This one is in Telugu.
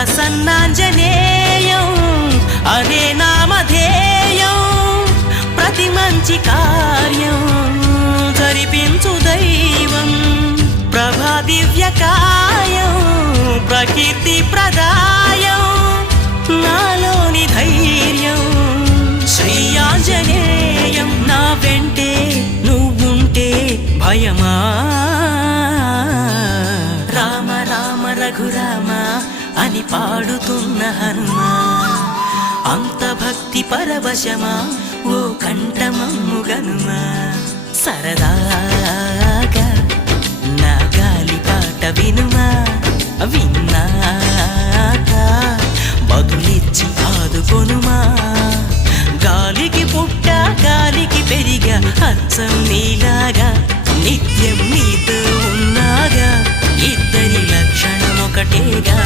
ప్రసన్నాంజనేయం అనే నామధేయం ప్రతి మంచి కార్యం జరిపించు దైవం ప్రభా దివ్యకాయం ప్రకీర్తి ప్రదాయం నాలోని ధైర్యం శ్రీ ఆంజనేయం నా వెంటే నువ్వుంటే భయమా రామ రామ రఘురామ అని పాడుతున్న హనుమా అంత భక్తి పరవశమా ఓ కంఠమమ్ముగనుమా సరదాగా నా గాలి పాట వినుమా విన్నాక బదులిచ్చి ఆదుకొనుమా గాలికి పుట్ట గాలికి పెరిగా అచ్చం నీలాగా నిత్యం నీతో ఉన్నాగా ఇద్దరి లక్షణం ఒకటేగా